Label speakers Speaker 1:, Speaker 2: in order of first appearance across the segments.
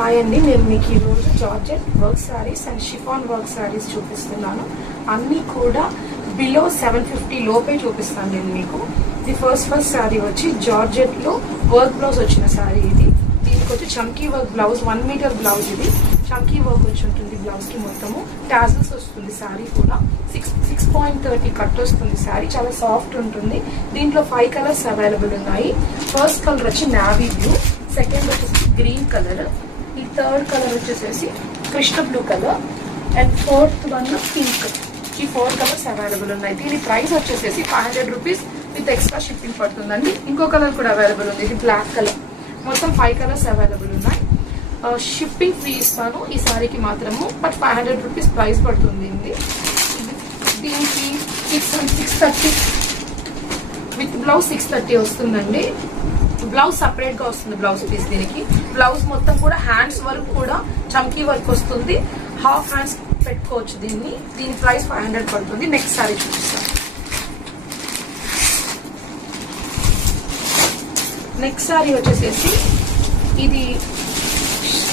Speaker 1: Hi అండి. నేను మీకు ఈరోజు georgette work sarees and chiffon work sarees చూపిస్తున్నాను. అన్నీ కూడా బిలో సెవెన్ ఫిఫ్టీ లోపే చూపిస్తాను నేను మీకు. ఇది ఫస్ట్ ఫస్ట్ శారీ వచ్చి జార్జెట్లో వర్క్ బ్లౌజ్ వచ్చిన శారీ ఇది. దీనికి వచ్చి chamki work blouse one metre blouse ఇది. చంకీ వర్క్ వచ్చి ఉంటుంది బ్లౌజ్కి మొత్తము. టాజల్స్ వస్తుంది శారీ కూడా. Six six point thirty cut వస్తుంది శారీ చాలా సాఫ్ట్ ఉంటుంది. దీంట్లో ఫైవ్ కలర్స్ అవైలబుల్ ఉన్నాయి. ఫస్ట్ కలర్ వచ్చి నావీ బ్లూ సెకండ్ వచ్చేసి గ్రీన్ కలర్ థర్డ్ కలర్ వచ్చేసేసి Krishna blue colour and fourth one pink. ఈ ఫోర్ కలర్స్ అవైలబుల్ ఉన్నాయి. దీని ప్రైస్ వచ్చేసేసి five hundred rupees with extra shipping పడుతుందండి. ఇంకో కలర్ కూడా అవైలబుల్ ఉంది. ఇది బ్లాక్ కలర్. మొత్తం ఫైవ్ కలర్స్ అవైలబుల్ ఉన్నాయి. షిప్పింగ్ ఫ్రీ ఇస్తాను. ఈ సారీకి మాత్రము but five hundred rupees price పడుతుంది ఇది. దీనికి six six thirty with blouse six thirty వస్తుందండి. బ్లౌజ్ సపరేట్గా వస్తుంది బ్లౌజ్ పీస్ దీనికి. బ్లౌజ్ మొత్తం కూడా హ్యాండ్స్ వరకు కూడా చమ్కీ వర్క్ వస్తుంది. హాఫ్ హ్యాండ్స్ పెట్టుకోవచ్చు దీన్ని. దీని ప్రైస్ ఫైవ్ హండ్రెడ్ పడుతుంది. నెక్స్ట్ సారీ చూపిస్తాను నెక్స్ట్ సారీ వచ్చేసేసి ఇది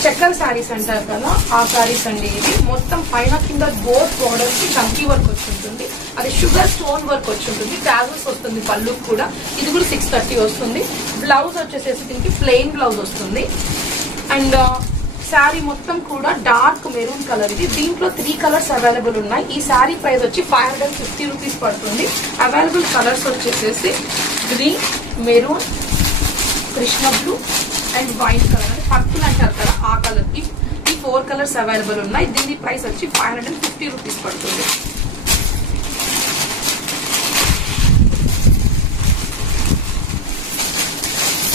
Speaker 1: చక్కెర శారీస్ అంటారు కదా ఆ శారీస్ అండి ఇది మొత్తం పైన కింద బోర్డ్ బోర్డర్స్కి చంకీ వర్క్ వచ్చి ఉంటుంది అది షుగర్ స్టోన్ వర్క్ వచ్చి ఉంటుంది టాజల్స్ వస్తుంది పళ్ళు కూడా. ఇది కూడా సిక్స్ థర్టీ వస్తుంది. బ్లౌజ్ వచ్చేసేసి దీనికి ప్లెయిన్ బ్లౌజ్ వస్తుంది. అండ్ uh, శారీ మొత్తం కూడా డార్క్ మెరూన్ కలర్ ఇది. దీంట్లో త్రీ కలర్స్ అవైలబుల్ ఉన్నాయి. ఈ శారీ ప్రైస్ వచ్చి ఫైవ్ హండ్రెడ్ ఫిఫ్టీ రూపీస్ పడుతుంది. అవైలబుల్ కలర్స్ వచ్చేసేసి green maroon Krishna blue and white colour అంటే పర్పుల్ అంటారు కదా ఆ కలర్కి ఈ ఫోర్ కలర్స్ అవైలబుల్ ఉన్నాయి. దీని ప్రైస్ వచ్చి five hundred and fifty rupees పడుతుంది.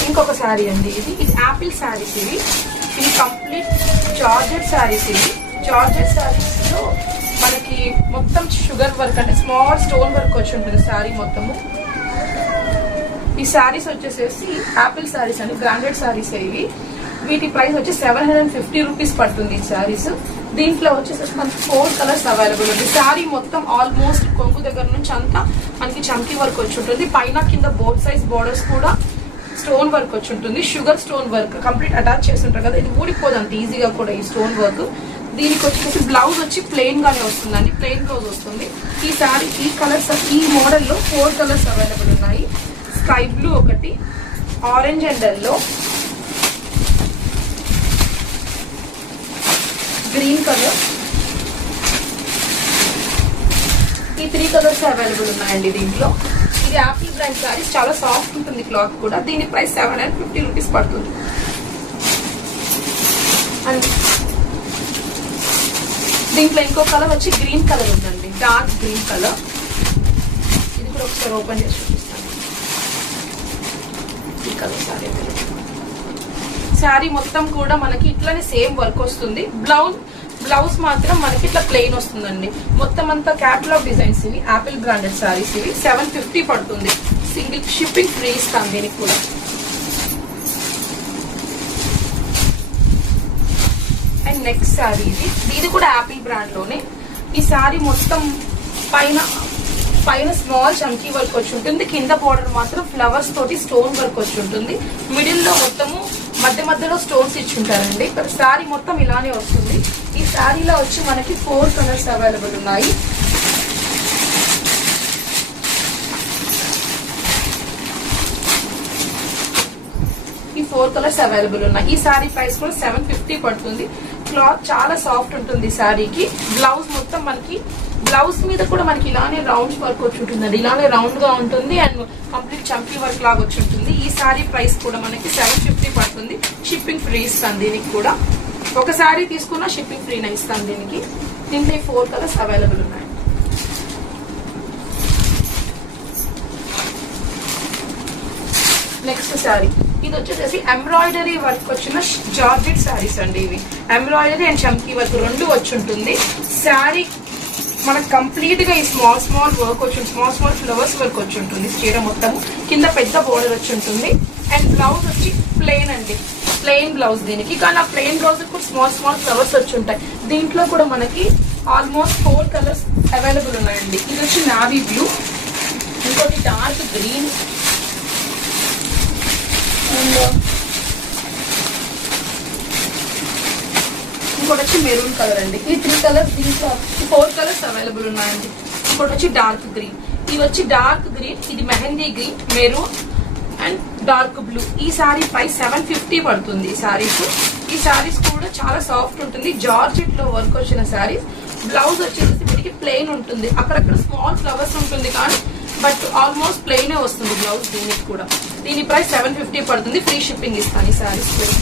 Speaker 1: ఇంకొక శారీ అండి ఇది. ఇది యాపిల్ శారీస్ ఇవి ఇది కంప్లీట్ జార్జెట్ శారీస్ ఇవి జార్జెట్ శారీస్లో మనకి మొత్తం షుగర్ వర్క్ అంటే స్మాల్ స్టోన్ వర్క్ వచ్చి ఉంటుంది శారీ మొత్తము. ఈ శారీస్ వచ్చేసేసి యాపిల్ శారీస్ అండి బ్రాండెడ్ శారీస్ ఇవి వీటి ప్రైస్ వచ్చి సెవెన్ హండ్రెడ్ ఫిఫ్టీ రూపీస్ పడుతుంది ఈ శారీస్ దీంట్లో వచ్చేసేసి మనకి ఫోర్ కలర్స్ అవైలబుల్ ఉంది. శారీ మొత్తం ఆల్మోస్ట్ కొంగు దగ్గర నుంచి అంతా మనకి చంకీ వర్క్ వచ్చి ఉంటుంది. పైన కింద బోర్డ్ సైజ్ బోర్డర్స్ కూడా స్టోన్ వర్క్ వచ్చి ఉంటుంది. Sugar stone work complete attach చేస్తుంటారు కదా ఇది ఊడిపోదు అంత ఈజీగా కూడా ఈ స్టోన్ వర్క్ దీనికి వచ్చేసి బ్లౌజ్ వచ్చి ప్లెయిన్ గానే వస్తుందండి. ప్లెయిన్ బ్లౌజ్ వస్తుంది. ఈ శారీ ఈ కలర్స్ ఈ మోడల్లో ఫోర్ కలర్స్ అవైలబుల్ ఉన్నాయి. స్కై బ్లూ ఒకటి orange and yellow. Green colour. ఈ త్రీ కలర్స్ అవైలబుల్ ఉన్నాయండి దీంట్లో. ఇది యాపిల్ బ్రాండ్ సారీ చాలా సాఫ్ట్ ఉంటుంది క్లాత్ కూడా. దీని price seven hundred fifty rupees పడుతుంది. అండ్ దీంట్లో ఇంకో కలర్ వచ్చి గ్రీన్ కలర్ ఉందండి. Dark green colour. ఇది కూడా ఒకసారి ఓపెన్ చేసి ఇక్కడ సారీ శారీ మొత్తం కూడా మనకి ఇట్లానే సేమ్ వర్క్ వస్తుంది. బ్లౌజ్ బ్లౌజ్ మాత్రం మనకి ఇట్లా ప్లెయిన్ వస్తుందండి. మొత్తం అంతా క్యాటలాగ్ డిజైన్స్ ఇవి యాపిల్ బ్రాండెడ్ శారీస్ ఇవి. సెవెన్ ఫిఫ్టీ పడుతుంది. సింగిల్ షిప్పింగ్ ఫ్రీ ఇస్తాం దీనికి కూడా. అండ్ నెక్స్ట్ శారీ ఇది. ఇది కూడా యాపిల్ బ్రాండ్లోనే ఈ శారీ మొత్తం పైన పైన స్మాల్ చంకీ వర్క్ వచ్చి ఉంటుంది. కింద బోర్డర్ మాత్రం ఫ్లవర్స్ తోటి స్టోన్ వర్క్ వచ్చి ఉంటుంది. మిడిల్లో మొత్తము మధ్య మధ్యలో స్టోన్స్ ఇచ్చి ఉంటారండి. శారీ మొత్తం ఇలానే వస్తుంది. ఈ శారీలో వచ్చి మనకి ఫోర్ కలర్స్ అవైలబుల్ ఉన్నాయి. ఈ ఫోర్ కలర్స్ అవైలబుల్ ఉన్నాయి. ఈ శారీ ప్రైస్ కూడా సెవెన్ ఫిఫ్టీ పడుతుంది. క్లాత్ చాలా సాఫ్ట్ ఉంటుంది శారీకి బ్లౌజ్ మొత్తం మనకి బ్లౌజ్ మీద కూడా మనకి ఇలానే రౌండ్ వర్క్ వచ్చి ఉంటుందండి ఇలానే రౌండ్గా ఉంటుంది అండ్ కంప్లీట్ చంకీ వర్క్ లాగా వచ్చి ఉంటుంది ఈ శారీ ప్రైస్ కూడా మనకి సెవెన్ ఫిఫ్టీ పడుతుంది. షిప్పింగ్ ఫ్రీ ఇస్తాను దీనికి కూడా. ఒక శారీ తీసుకున్నా షిప్పింగ్ ఫ్రీనే ఇస్తాను దీనికి. దీంట్లో ఫోర్ కలర్స్ అవైలబుల్ ఉన్నాయి. నెక్స్ట్ శారీ ఇది వచ్చేసి ఎంబ్రాయిడరీ వర్క్ వచ్చిన జార్జెట్ శారీస్ అండి ఇవి. ఎంబ్రాయిడరీ అండ్ చంకీ వర్క్ రెండు వచ్చి ఉంటుంది శారీ మనకు కంప్లీట్గా ఈ స్మాల్ స్మాల్ వర్క్ వచ్చి స్మాల్ స్మాల్ ఫ్లవర్స్ వర్క్ వచ్చి ఉంటుంది చీర మొత్తం కింద పెద్ద బోర్డర్ వచ్చి ఉంటుంది అండ్ బ్లౌజ్ వచ్చి ప్లెయిన్ అండి. ప్లెయిన్ బ్లౌజ్ దీనికి. కానీ ఆ ప్లెయిన్ బ్లౌజ్ కూడా స్మాల్ స్మాల్ ఫ్లవర్స్ వచ్చి ఉంటాయి దీంట్లో కూడా మనకి ఆల్మోస్ట్ ఫోర్ కలర్స్ అవైలబుల్ ఉన్నాయండి. ఇది వచ్చి నావీ బ్లూ ఇంకోటి డార్క్ గ్రీన్ అండ్ ఇంకోటి వచ్చి మెరూన్ కలర్ అండి. ఈ త్రీ కలర్స్ దీంట్లో ఫోర్ కలర్స్ అవైలబుల్ ఉన్నాయండి. ఇంకోటి వచ్చి డార్క్ గ్రీన్ ఇది వచ్చి డార్క్ గ్రీన్ ఇది mehndi green maroon and dark blue ఈ సారీ ప్రైస్ సెవెన్ ఫిఫ్టీ పడుతుంది ఈ సారీస్ ఈ సారీస్ కూడా చాలా సాఫ్ట్ ఉంటుంది. జార్జెట్లో వర్క్ వచ్చిన సారీస్ బ్లౌజ్ వచ్చేసి వీటికి ప్లెయిన్ ఉంటుంది. అక్కడక్కడ స్మాల్ ఫ్లవర్స్ ఉంటుంది కానీ బట్ ఆల్మోస్ట్ ప్లెయిన్ వస్తుంది బ్లౌజ్ దీనికి కూడా. దీని ప్రైస్ సెవెన్ ఫిఫ్టీ పడుతుంది. ఫ్రీ షిప్పింగ్ ఇస్తాను ఈ సారీస్ కూడా.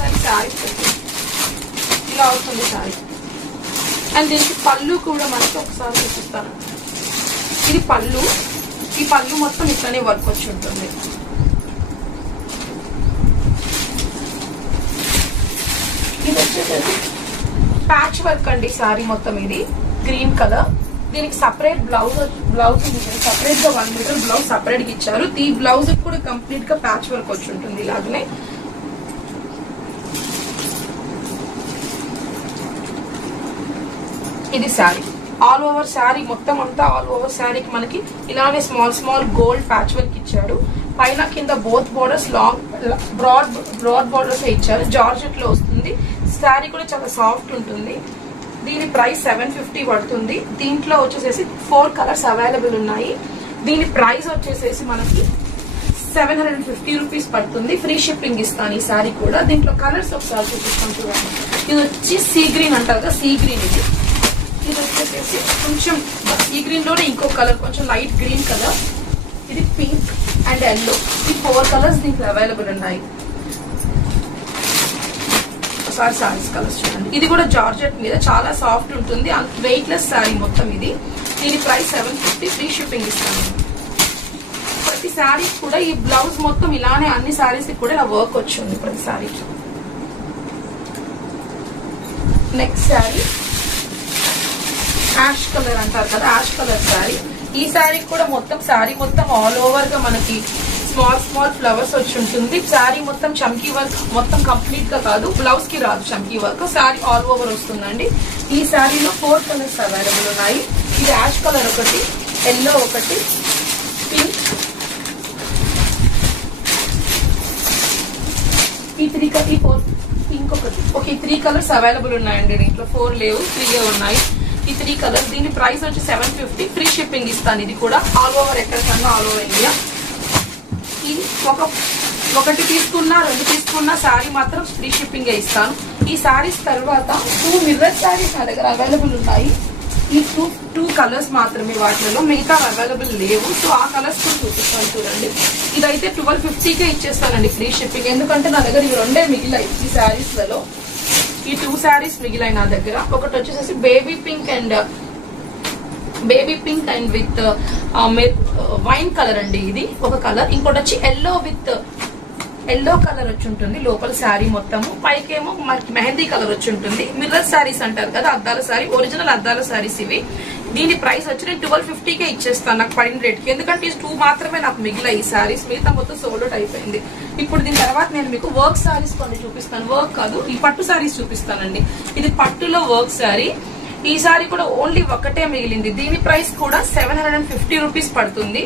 Speaker 1: సారీ సారీస్ ఇలా అవుతుంది సారీ. అండ్ దీనికి పళ్ళు కూడా మనకి ఒకసారి చూపిస్తాను. ఇది పళ్ళు. ఈ పళ్ళు మొత్తం ఇట్లానే వర్క్ వచ్చి ఉంటుంది. ఇది వచ్చేసరికి ప్యాచ్ వర్క్ అండి సారీ మొత్తం ఇది. Green colour. దీనికి సపరేట్ బ్లౌజ్ బ్లౌజ్ సపరేట్గా వన్ మీటర్ బ్లౌజ్ సపరేట్గా ఇచ్చారు. ఈ బ్లౌజ్ కూడా కంప్లీట్గా ప్యాచ్ వర్క్ వచ్చి ఉంటుంది ఇలాగనే. ఇది శారీ. ఆల్ ఓవర్ శారీ మొత్తం అంతా ఆల్ ఓవర్ శారీకి మనకి ఇలానే small small gold patch work ఇచ్చాడు. పైన కింద both borders long broad broad borders ఇచ్చారు. జార్జెట్లో వస్తుంది. శారీ కూడా చాలా సాఫ్ట్ ఉంటుంది. దీని ప్రైస్ సెవెన్ ఫిఫ్టీ పడుతుంది. దీంట్లో వచ్చేసేసి ఫోర్ కలర్స్ అవైలబుల్ ఉన్నాయి. దీని ప్రైస్ వచ్చేసేసి మనకి సెవెన్ హండ్రెడ్ ఫిఫ్టీ రూపీస్ పడుతుంది. ఫ్రీ షిప్పింగ్ ఇస్తాను ఈ సారీ కూడా. దీంట్లో కలర్స్ ఒకసారి చూపిస్తాను చూడండి. ఇది వచ్చి సీ గ్రీన్ అంటారు కదా సీ గ్రీన్ ఇది. వచ్చేసి. కొంచెం ఈ గ్రీన్లోనే ఇంకో కలర్ కొంచెం లైట్ గ్రీన్ కలర్ ఇది పింక్ అండ్ ఎల్లో ఈ ఫోర్ కలర్స్ దీంట్లో అవైలబుల్ ఉన్నాయి. ఒకసారి సారీస్ కలర్స్ చూడండి ఇది కూడా జార్జెట్ మీద చాలా సాఫ్ట్ ఉంటుంది. వెయిట్ లెస్ శారీ మొత్తం ఇది. దీని price seven fifty free shipping ఇస్తాను. ప్రతి శారీ కూడా ఈ బ్లౌజ్ మొత్తం ఇలానే అన్ని శారీస్ కూడా ఇలా వర్క్ వచ్చింది ప్రతి శారీకి నెక్స్ట్ శారీ యాష్ కలర్ అంటారు కదా యాష్ కలర్ శారీ ఈ శారీ కూడా మొత్తం శారీ మొత్తం ఆల్ ఓవర్గా మనకి స్మాల్ స్మాల్ ఫ్లవర్స్ వచ్చి ఉంటుంది. శారీ మొత్తం చమ్కీ వర్క్ మొత్తం కంప్లీట్గా కాదు బ్లౌజ్కి రాదు chamki work sari all over వస్తుందండి. ఈ శారీలో ఫోర్ కలర్స్ అవైలబుల్ ఉన్నాయి. ఇది యాష్ కలర్ ఒకటి ఎల్లో ఒకటి పింక్ ఈ త్రీ ఈ ఫోర్ పింక్ ఒకటి. ఓకే త్రీ కలర్స్ అవైలబుల్ ఉన్నాయండి. దీంట్లో ఫోర్ లేవు త్రీయే ఉన్నాయి. ఈ త్రీ కలర్స్ దీని ప్రైస్ వచ్చి సెవెన్ ఫిఫ్టీ ఫ్రీ షిప్పింగ్ ఇస్తాను. ఇది కూడా ఆల్ ఓవర్ ఎక్కడికన్నా ఆల్ ఓవర్ ఇండియా ఇది ఒక ఒకటి తీసుకున్నా రెండు తీసుకున్నా శారీ మాత్రం ఫ్రీ షిప్పింగ్ ఇస్తాను. ఈ శారీస్ తర్వాత టూ మిర్రర్ శారీస్ నా దగ్గర అవైలబుల్ ఉన్నాయి. ఈ టూ టూ కలర్స్ మాత్రమే వాటిలో మిగతా అవైలబుల్ లేవు. సో ఆ కలర్స్ కూడా చూపిస్తాను చూడండి. ఇదైతే ట్వెల్వ్ ఫిఫ్టీకే ఇచ్చేస్తానండి ఫ్రీ షిప్పింగ్ ఎందుకంటే నా దగ్గర ఇవి రెండే మిగిలాయి ఈ శారీస్లలో ఈ టూ శారీస్ మిగిలాయి నా దగ్గర. ఒకటి వచ్చేసి baby pink and baby pink and with wine colour అండి ఇది. ఒక కలర్ ఇంకోటి వచ్చి ఎల్లో విత్ ఎల్లో కలర్ వచ్చి ఉంటుంది లోపల శారీ మొత్తము. పైకేమో మనకి మెహందీ కలర్ వచ్చి ఉంటుంది మిర్రర్ శారీస్ అంటారు కదా అద్దాల శారీ ఒరిజినల్ అద్దాల శారీస్ ఇవి. దీని ప్రైస్ వచ్చి నేను ట్వెల్వ్ ఫిఫ్టీకే ఇచ్చేస్తాను నాకు పడిన రేట్కి. ఎందుకంటే ఈ టూ మాత్రమే నాకు మిగిలిన ఈ శారీస్ మిగతా మొత్తం సోల్డ్ అయిపోయింది. ఇప్పుడు దీని తర్వాత నేను మీకు వర్క్ శారీస్ కొన్ని చూపిస్తాను. వర్క్ కాదు ఈ పట్టు శారీస్ చూపిస్తానండి. ఇది పట్టులో వర్క్ శారీ ఈ సారీ కూడా ఓన్లీ ఒకటే మిగిలింది. దీని ప్రైస్ కూడా seven hundred and fifty rupees పడుతుంది.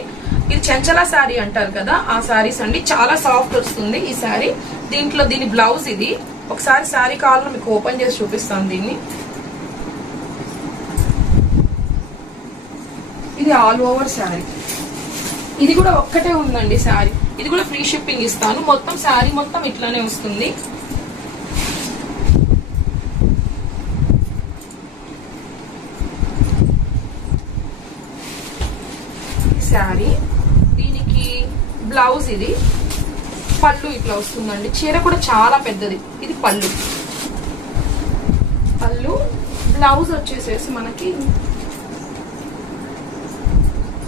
Speaker 1: ఇది చెంచల శారీ అంటారు కదా ఆ శారీస్ అండి. చాలా సాఫ్ట్ వస్తుంది ఈ శారీ దీంట్లో దీని బ్లౌజ్ ఇది. ఒకసారి శారీ కావాలని మీకు ఓపెన్ చేసి చూపిస్తాను దీన్ని. ఇది ఆల్ ఓవర్ శారీ. ఇది కూడా ఒక్కటే ఉందండి శారీ. ఇది కూడా ఫ్రీ షిప్పింగ్ ఇస్తాను. మొత్తం శారీ మొత్తం ఇట్లానే వస్తుంది. శారీ దీనికి బ్లౌజ్ ఇది. పళ్ళు ఇట్లా వస్తుందండి. చీర కూడా చాలా పెద్దది. ఇది పళ్ళు. పళ్ళు బ్లౌజ్ వచ్చేసేసి మనకి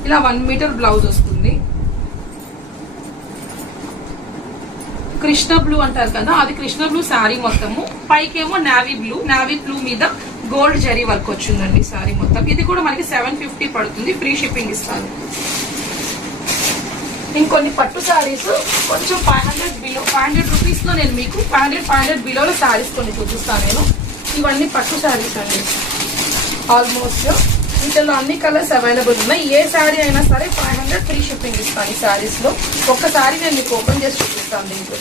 Speaker 1: ఇలా వన్ మీటర్ బ్లౌజ్ వస్తుంది. కృష్ణ బ్లూ అంటారు కదా అది కృష్ణ బ్లూ శారీ మొత్తము. పైకేమో నావీ బ్లూ నావీ బ్లూ మీద గోల్డ్ జరీ వర్క్ వచ్చిందండి శారీ మొత్తం. ఇది కూడా మనకి సెవెన్ ఫిఫ్టీ పడుతుంది ఫ్రీ షిప్పింగ్ ఇస్తాను ఇంకొన్ని పట్టు శారీస్ కొంచెం five hundred below five hundred రూపీస్లో నేను మీకు ఫైవ్ హండ్రెడ్ ఫైవ్ హండ్రెడ్ బిలోలో శారీస్ కొన్ని చూపిస్తాను నేను. ఇవన్నీ పట్టు శారీస్ అండి. ఆల్మోస్ట్ వీటిలో అన్ని కలర్స్ అవైలబుల్ ఉన్నాయి. ఏ శారీ అయినా సరే ఫైవ్ హండ్రెడ్ ఫ్రీ షిప్పింగ్ ఇస్తాను ఈ శారీస్లో. ఒక్క శారీ నేను మీకు ఓపెన్ చేసి చూపిస్తాను దీంట్లో.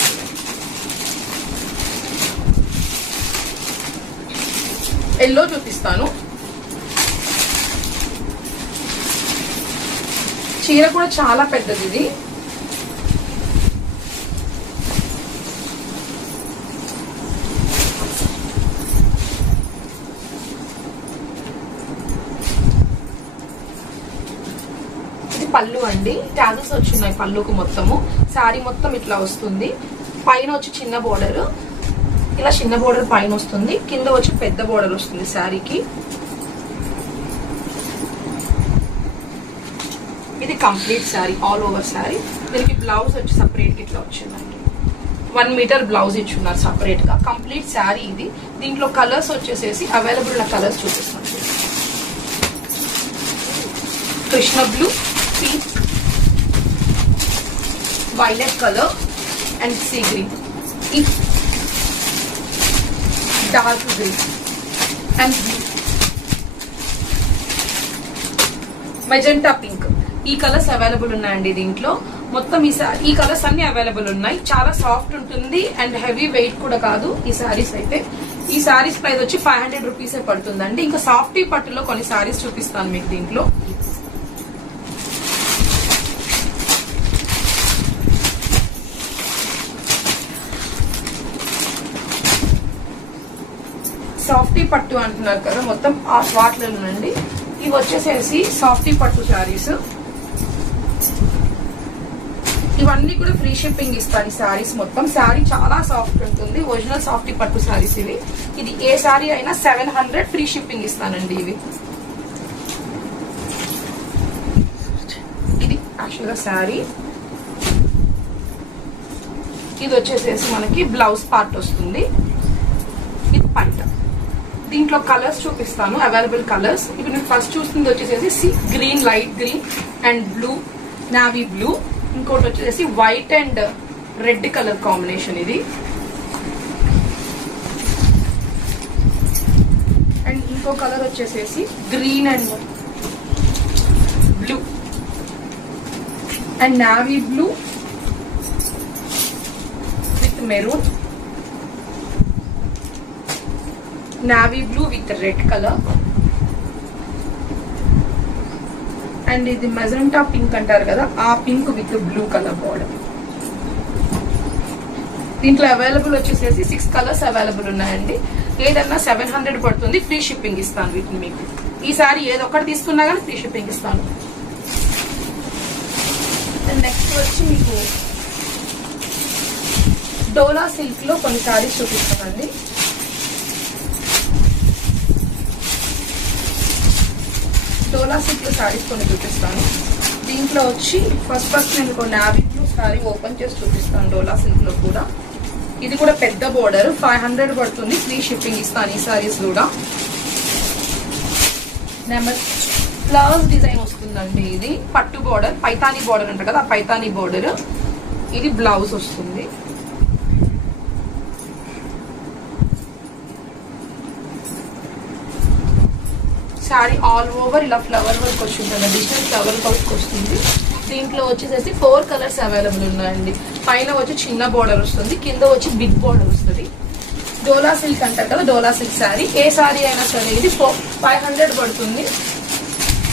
Speaker 1: ఎల్లో చూపిస్తాను. చీర కూడా చాలా పెద్దది ఇది ఇది పళ్ళు అండి. ట్యాజల్స్ వచ్చినాయి పళ్ళుకు మొత్తము. శారీ మొత్తం ఇట్లా వస్తుంది. పైన వచ్చి చిన్న బోర్డర్ ఇలా చిన్న బోర్డర్ పైన వస్తుంది. కింద వచ్చి పెద్ద బోర్డర్ వస్తుంది శారీకి ఇది complete sari all over sari దీనికి బ్లౌజ్ వచ్చి సపరేట్గా ఇట్లా వచ్చిందండి. వన్ మీటర్ బ్లౌజ్ ఇచ్చున్నారు సపరేట్గా కంప్లీట్ శారీ ఇది. దీంట్లో కలర్స్ వచ్చేసేసి అవైలబుల్ ఉన్న కలర్స్ చూపిస్తాను. Krishna blue pink violet colour and sea green dark green. And blue. Magenta pink ఈ కలర్స్ అవైలబుల్ ఉన్నాయండి దీంట్లో. మొత్తం ఈ సా- ఈ కలర్స్ అన్ని అవైలబుల్ ఉన్నాయి. చాలా సాఫ్ట్ ఉంటుంది అండ్ హెవీ వెయిట్ కూడా కాదు ఈ సారీస్ అయితే. ఈ సారీస్ ప్రైస్ వచ్చి ఫైవ్ హండ్రెడ్ రూపీసే పడుతుందండి. ఇంకా సాఫ్టీ పట్టులో కొన్ని సారీస్ చూపిస్తాను మీకు దీంట్లో. సాఫ్టీ పట్టు అంటున్నారు కదా మొత్తం ఆఫ్ వాటిలోనండి ఇవి వచ్చేసేసి సాఫ్టీ పట్టు శారీస్. ఇవన్నీ కూడా ఫ్రీ షిప్పింగ్ ఇస్తారు ఈ శారీస్ మొత్తం. శారీ చాలా సాఫ్ట్ ఉంటుంది ఒరిజినల్ సాఫ్టీ పట్టు శారీస్ ఇవి. ఇది ఏ శారీ అయినా సెవెన్ హండ్రెడ్ ఫ్రీ షిప్పింగ్ ఇస్తానండి ఇవి. ఇది యాక్చువల్గా శారీ. ఇది వచ్చేసేసి మనకి బ్లౌజ్ పార్ట్ వస్తుంది. ఇది పంట. దీంట్లో కలర్స్ చూపిస్తాను అవైలబుల్ కలర్స్ ఇప్పుడు నేను ఫస్ట్ చూస్తుంది వచ్చేసేసి sea green light green and blue navy blue ఇంకోటి వచ్చేసి white and red colour combination ఇది. అండ్ ఇంకో కలర్ వచ్చేసేసి green and blue and navy blue with maroon navy blue with red colour and ఇది మెజంటా పింక్ అంటారు కదా ఆ pink with blue colour border దీంట్లో అవైలబుల్ వచ్చేసేసి సిక్స్ కలర్స్ అవైలబుల్ ఉన్నాయండి. ఏదన్నా సెవెన్ హండ్రెడ్ పడుతుంది ఫ్రీ షిప్పింగ్ ఇస్తాను వీటిని మీకు. ఈసారి ఏదో ఒకటి తీసుకున్నా కానీ ఫ్రీ షిప్పింగ్ ఇస్తాను. నెక్స్ట్ వచ్చి మీకు డోలా సిల్క్లో కొన్ని సారీస్ చూపిస్తానండి. డోలా సిల్క్ శారీస్ కొన్ని చూపిస్తాను. దీంట్లో వచ్చి ఫస్ట్ ఫస్ట్ నేను కొన్ని నావీ బ్లూ శారీ ఓపెన్ చేసి చూపిస్తాను డోలా సిల్క్లో కూడా. ఇది కూడా పెద్ద బోర్డర్ ఫైవ్ హండ్రెడ్ పడుతుంది. ఫ్రీ షిప్పింగ్ ఇస్తాను ఈ సారీస్ కూడా. నెంబర్ ఫ్లవర్స్ డిజైన్ వస్తుందండి ఇది. పట్టు బోర్డర్ పైతానీ బోర్డర్ అంటారు కదా ఆ పైతానీ బోర్డర్ ఇది బ్లౌజ్ వస్తుంది. శారీ ఆల్ ఓవర్ ఇలా ఫ్లవర్ వర్క్ వచ్చింటుంది డిజిటల్ ఫ్లవర్ వర్క్ వస్తుంది. దీంట్లో వచ్చేసేసి ఫోర్ కలర్స్ అవైలబుల్ ఉన్నాయండి. పైన వచ్చి చిన్న బోర్డర్ వస్తుంది కింద వచ్చి బిగ్ బోర్డర్ వస్తుంది. డోలా సిల్క్ అంటారు కదా డోలా సిల్క్ శారీ ఏ శారీ అయినా సరే ఇది ఫోర్ ఫైవ్ హండ్రెడ్ పడుతుంది.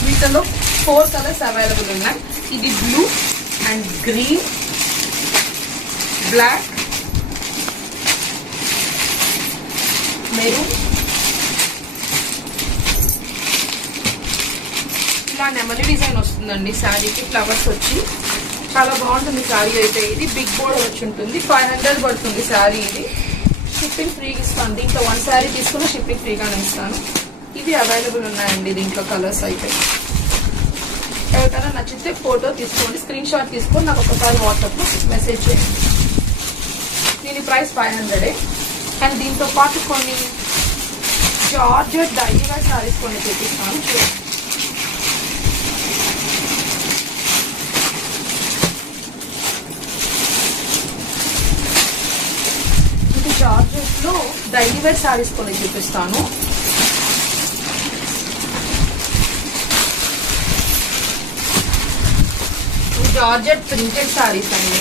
Speaker 1: వీటిలో ఫోర్ కలర్స్ అవైలబుల్ ఉన్నాయి. ఇది blue and green black maroon ఇట్లా నెమలి డిజైన్ వస్తుందండి శారీకి. ఫ్లవర్స్ వచ్చి చాలా బాగుంటుంది శారీ అయితే ఇది. బిగ్ బోర్డర్ వచ్చి ఉంటుంది. ఫైవ్ హండ్రెడ్ పడుతుంది శారీ ఇది. షిప్పింగ్ ఫ్రీగా ఇస్తాను. దీంట్లో వన్ శారీ తీసుకున్న షిప్పింగ్ ఫ్రీగానే ఇస్తాను. ఇవి అవైలబుల్ ఉన్నాయండి దీంట్లో కలర్స్ అయితే. ఎవరికైనా నచ్చితే ఫోటో తీసుకోండి స్క్రీన్ షాట్ తీసుకొని నాకు ఒకసారి వాట్సాప్లో మెసేజ్ చేయండి. దీని ప్రైస్ ఫైవ్ హండ్రెడే అండ్ దీంతో పాటు కొన్ని జార్జెట్ డైలీవేర్ శారీస్ కొన్ని చూపిస్తాను చూడండి ఇది జార్జెట్ లో డైలీ వేర్ శారీస్ కొన్ని చూపిస్తాను. జార్జెట్ ప్రింటెడ్ శారీస్ అండి.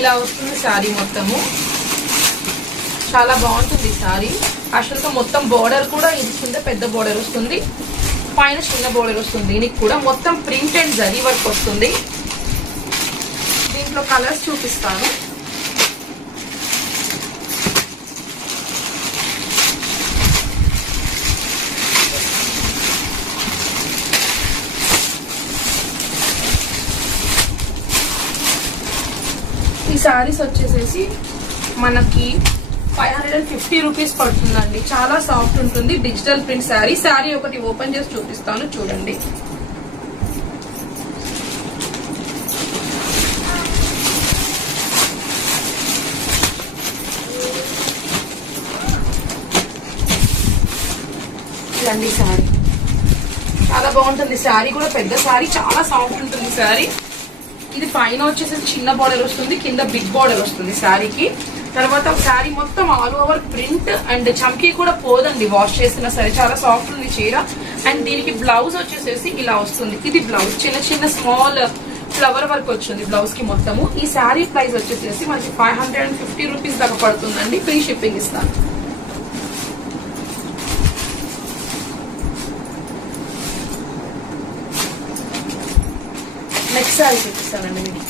Speaker 1: ఇలా వస్తుంది శారీ మొత్తము. చాలా బాగుంటుంది శారీ. యాక్చువల్ మొత్తం బోర్డర్ కూడా ఇది కింద పెద్ద బోర్డర్ వస్తుంది. పైన చిన్న బోర్డర్ వస్తుంది. దీనికి కూడా మొత్తం ప్రింట్ అండ్ జరీ వర్క్ వస్తుంది. దీంట్లో కలర్స్ చూపిస్తాను. శారీస్ వచ్చేసేసి మనకి five hundred and fifty rupees పడుతుందండి. చాలా సాఫ్ట్ ఉంటుంది. Digital print sari. శారీ ఒకటి ఓపెన్ చేసి చూపిస్తాను. చూడండి. ఇదండి శారీ. చాలా బాగుంటుంది. శారీ కూడా పెద్ద శారీ. చాలా సాఫ్ట్ ఉంటుంది శారీ. ఇది పైన వచ్చేసి చిన్న బార్డర్ వస్తుంది కింద బిగ్ బార్డర్ వస్తుంది శారీకి. తర్వాత శారీ మొత్తం all over print and chamki కూడా పోదండి వాష్ చేసిన సరే. చాలా సాఫ్ట్ ఉంది చీర. అండ్ దీనికి బ్లౌజ్ వచ్చేసేసి ఇలా వస్తుంది. ఇది బ్లౌజ్ చిన్న చిన్న స్మాల్ ఫ్లవర్ వర్క్ వచ్చింది బ్లౌజ్కి మొత్తము. ఈ శారీ ప్రైస్ వచ్చేసేసి మనకి five hundred and fifty rupees దాకా పడుతుందండి ఫ్రీ షిప్పింగ్ ఇస్తాను. శారీ చూపిస్తానండి మీకు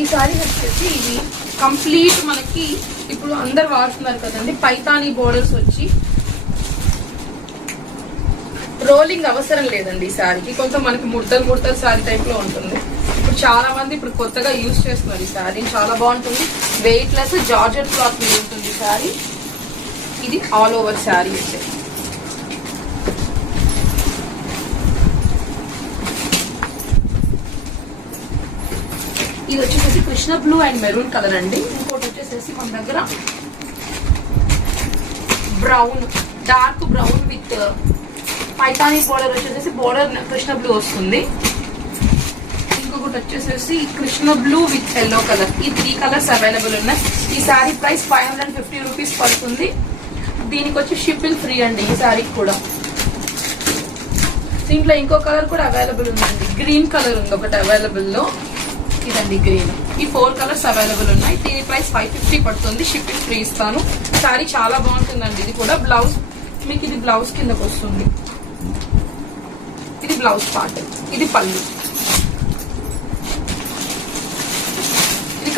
Speaker 1: ఈ సారీ వచ్చేసి ఇది కంప్లీట్ మనకి ఇప్పుడు అందరు వాడుతున్నారు కదండి. పైతాని బోర్డర్స్ వచ్చి రోలింగ్ అవసరం లేదండి ఈ సారీకి. కొంచెం మనకి ముడతలు ముడతలు సారీ టైప్లో ఉంటుంది. ఇప్పుడు చాలా మంది ఇప్పుడు కొత్తగా యూజ్ చేస్తున్నారు ఈ శారీ చాలా బాగుంటుంది. వెయిట్ లెస్ జార్జెట్ క్లాత్ మీద ఉంటుంది శారీ ఇది ఆల్ ఓవర్ శారీ వచ్చేసి ఇది వచ్చేసి Krishna blue and maroon colour అండి. ఇంకోటి వచ్చేసేసి మన దగ్గర brown dark brown with Paithani border వచ్చేసేసి బోర్డర్ కృష్ణ బ్లూ వస్తుంది. కూడా వచ్చేసేసి Krishna blue with yellow colour ఈ త్రీ కలర్స్ అవైలబుల్ ఉన్నాయి. ఈ sari price five hundred fifty rupees పడుతుంది. దీనికి వచ్చి షిప్పింగ్ ఫ్రీ అండి ఈ శారీకి కూడా. దీంట్లో ఇంకో కలర్ కూడా అవైలబుల్ ఉందండి. గ్రీన్ కలర్ ఉంది ఒకటి అవైలబుల్లో. ఇదండి గ్రీన్ ఈ ఫోర్ కలర్స్ అవైలబుల్ ఉన్నాయి. దీని ప్రైస్ ఫైవ్ ఫిఫ్టీ పడుతుంది. షిప్పింగ్ ఫ్రీ ఇస్తాను. శారీ చాలా బాగుంటుందండి. ఇది కూడా బ్లౌజ్ మీకు ఇది బ్లౌజ్ కిందకు వస్తుంది. ఇది బ్లౌజ్ పార్ట్ ఇది పళ్ళు.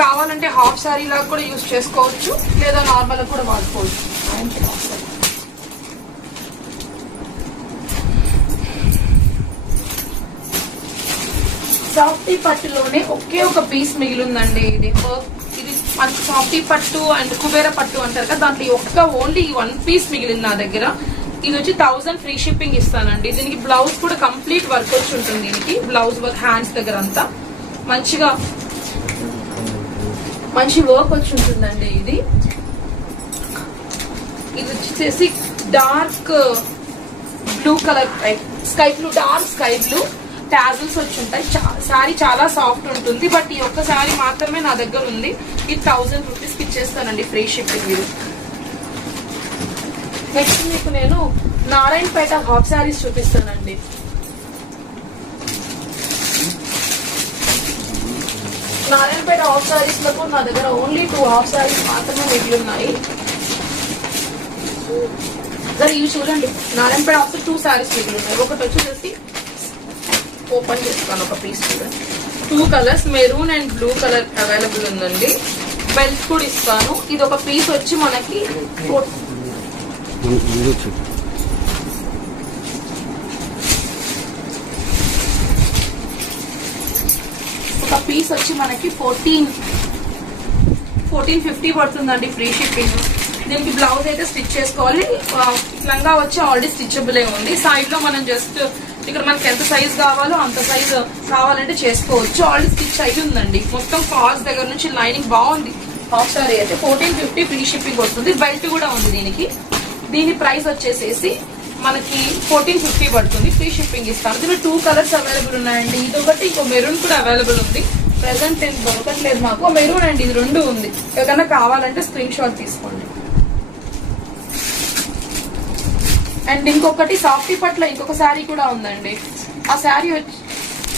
Speaker 1: కావాలంటే హాఫ్ శారీ లాగా కూడా యూస్ చేసుకోవచ్చు లేదా నార్మల్ కూడా వాడుకోవచ్చు. సాఫ్టీ పట్టులోనే ఒకే ఒక పీస్ మిగిలిందండి ఇది. వర్క్ ఇది మనకి సాఫ్టీ పట్టు అండ్ కుబేర పట్టు అంటారు కదా దాంట్లో ఒక్క ఓన్లీ వన్ పీస్ మిగిలింది నా దగ్గర. ఇది వచ్చి థౌసండ్ ఫ్రీ షిప్పింగ్ ఇస్తానండి. దీనికి బ్లౌజ్ కూడా కంప్లీట్ వర్క్ వచ్చి ఉంటుంది దీనికి. బ్లౌజ్ వర్క్ హ్యాండ్స్ దగ్గర అంతా. మంచిగా మంచి వర్క్ వచ్చి ఉంటుందండి ఇది. ఇది వచ్చేసి dark blue colour type sky blue dark sky blue tassels వచ్చి ఉంటాయి శారీ చాలా సాఫ్ట్ ఉంటుంది. బట్ ఈ ఒక్క శారీ మాత్రమే నా దగ్గర ఉంది. ఇది థౌజండ్ రూపీస్కి ఇచ్చేస్తానండి ఫ్రీ షిప్పింగ్ ఇది. నెక్స్ట్ మీకు నేను నారాయణపేట హాఫ్ శారీస్ చూపిస్తానండి. నారాయణపేట హాఫ్ శారీస్లకు నా దగ్గర ఓన్లీ టూ హాఫ్ శారీస్ మాత్రమే మిగిలి ఉన్నాయి. సరే ఇవి చూడండి. నారాయణపేట హాఫ్ టూ శారీస్ మిగిలి ఉన్నాయి. ఒకటి వచ్చేసి ఓపెన్ చేస్తాను ఒక పీస్ చూడండి two colours maroon and blue colour available ఉందండి. బెల్ట్ కూడా ఇస్తాను. ఇది ఒక పీస్ వచ్చి మనకి ఫోర్-
Speaker 2: ముందు చెప్పు
Speaker 1: ఒక పీస్ వచ్చి మనకి ఫోర్టీన్ ఫోర్టీన్ ఫిఫ్టీ పడుతుందండి ఫ్రీ షిప్పింగ్ దీనికి బ్లౌజ్ అయితే స్టిచ్ చేసుకోవాలి. ఇట్లంగా వచ్చి ఆల్రెడీ స్టిచబులే ఉంది. సైడ్లో మనం జస్ట్ ఇక్కడ మనకి ఎంత సైజ్ కావాలో అంత సైజ్ కావాలంటే చేసుకోవచ్చు. ఆల్రెడీ స్టిచ్ అయి ఉందండి. మొత్తం ఫాల్స్ దగ్గర నుంచి లైనింగ్ బాగుంది. హాఫ్ సారీ అయితే ఫోర్టీన్ ఫిఫ్టీ ఫ్రీ షిప్పింగ్ వస్తుంది. బెల్ట్ కూడా ఉంది దీనికి. దీని ప్రైస్ వచ్చేసేసి మనకి ఫోర్టీన్ ఫిఫ్టీ పడుతుంది. ఫ్రీ షిప్పింగ్ ఇస్తాం. దీనిలో టూ కలర్స్ అవైలబుల్ ఉన్నాయండి. ఇది ఒకటి ఇంకో మెరూన్ కూడా అవైలబుల్ ఉంది. ప్రెసెంట్ ఏం దొరకట్లేదు మాకు. మెరూన్ అండి ఇది రెండు ఉంది. ఎవరికైనా కావాలంటే స్క్రీన్ షాట్ తీసుకోండి. అండ్ ఇంకొకటి సాఫ్టీ పట్ల ఇంకొక శారీ కూడా ఉందండి. ఆ శారీ వచ్చి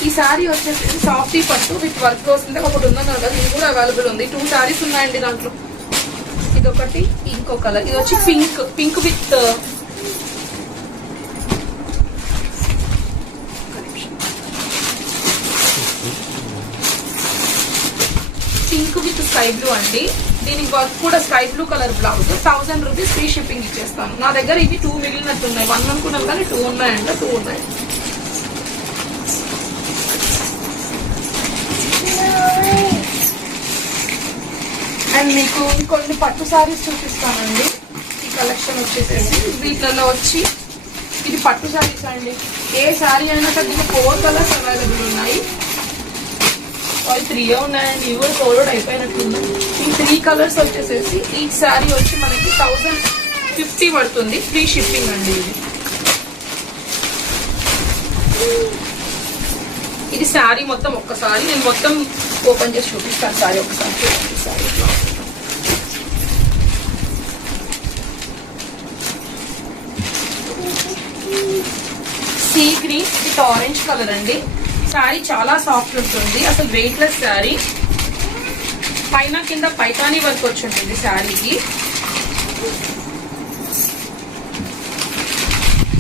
Speaker 1: ఈ శారీ వచ్చేసి సాఫ్టీ పట్టు విత్ వర్క్ వస్తుంది ఒకటి ఉందన్నారు కదా ఇది కూడా అవైలబుల్ ఉంది. టూ శారీస్ ఉన్నాయండి దాంట్లో. ఇది ఒకటి ఇంకో కలర్ ఇది వచ్చి pink pink with pink with sky blue అండి. దీనికి వర్క్ కూడా sky blue colour blouse. Thousand rupees free shipping ఇచ్చేస్తాను. నా దగ్గర ఇవి టూ మిగిలినట్టు ఉన్నాయి. వన్ అనుకున్నాను కానీ టూ ఉన్నాయంట టూ ఉన్నాయి. అండ్ మీకు కొన్ని పట్టు సారీస్ చూపిస్తానండి. ఈ కలెక్షన్ వచ్చేసేసి వీటిలలో వచ్చి ఇది పట్టు సారీస్ అండి. ఏ సారీ అయినా సరే దీనికి ఫోర్ కలర్స్ అవైలబుల్ ఉన్నాయి. అవి త్రీ ఉన్నాయండి ఇవి కూడా ఫోర్వర్డ్ అయిపోయినట్టుంది ఈ త్రీ కలర్స్ వచ్చేసేసి ఈ శారీ వచ్చి మనకి థౌజండ్ ఫిఫ్టీ పడుతుంది. ఫ్రీ షిప్పింగ్ అండి ఇది. ఇది శారీ మొత్తం ఒక్కసారి నేను మొత్తం ఓపెన్ చేసి చూపిస్తాను శారీ ఒకసారి. చూడండి sari sea green with orange colour అండి. శారీ చాలా సాఫ్ట్ ఉంటుంది. అసలు వెయిట్లెస్ శారీ. పైన కింద పైతానీ వర్క్ వచ్చి ఉంటుంది శారీకి.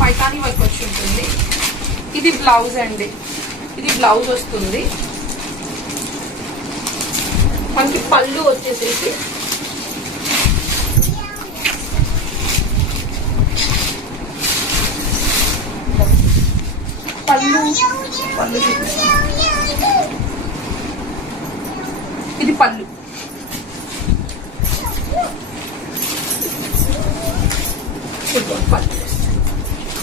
Speaker 1: పైతానీ వర్క్ వచ్చి ఉంటుంది ఇది బ్లౌజ్ అండి. ఇది బ్లౌజ్ వస్తుంది. మనకి పళ్ళు వచ్చేసేసి పళ్ళు పళ్ళు ఇది పళ్ళు. పళ్ళు.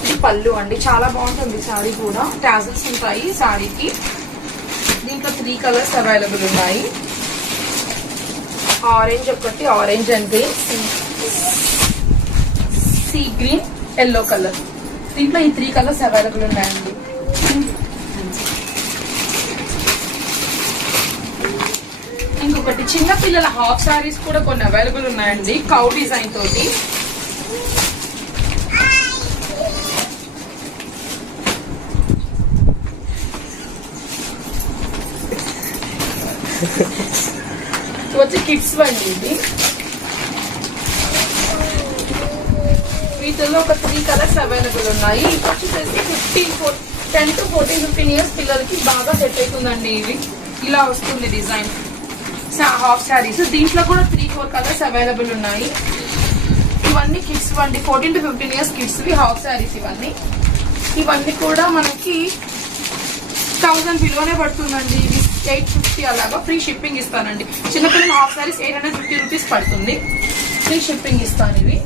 Speaker 1: ఇది పళ్ళు అండి. చాలా బాగుంటుంది శారీ కూడా. ట్యాజల్స్ ఉంటాయి శారీకి దీంట్లో త్రీ కలర్స్ అవైలబుల్ ఉన్నాయి. ఆరెంజ్ ఒకటి orange and green sea green yellow colour దీంట్లో ఈ త్రీ కలర్స్ అవైలబుల్ ఉన్నాయండి ఇంకొకటి చిన్న పిల్లల హాఫ్ సారీస్ కూడా కొన్ని అవైలబుల్ ఉన్నాయండి కౌ డిజైన్ తోటి. వచ్చి కిడ్స్ అండి ఇది. వీటిలో ఒక త్రీ కలర్స్ అవైలబుల్ ఉన్నాయి. వచ్చేసి fifteen four ten to fourteen fifteen years పిల్లలకి బాగా సెట్ అవుతుందండి ఇవి ఇలా వస్తుంది డిజైన్ హాఫ్ శారీస్ దీంట్లో కూడా త్రీ ఫోర్ కలర్స్ అవైలబుల్ ఉన్నాయి. ఇవన్నీ కిడ్స్ వండి ఫోర్టీన్ టు ఫిఫ్టీన్ ఇయర్స్ కిడ్స్వి హాఫ్ శారీస్ ఇవన్నీ. ఇవన్నీ కూడా మనకి థౌసండ్ బిలోనే పడుతుందండి. ఇది ఎయిట్ ఫిఫ్టీ అలాగా ఫ్రీ షిప్పింగ్ ఇస్తానండి. చిన్నపిల్లల half sarees eight hundred fifty rupees పడుతుంది. ఫ్రీ షిప్పింగ్ ఇస్తాను ఇవి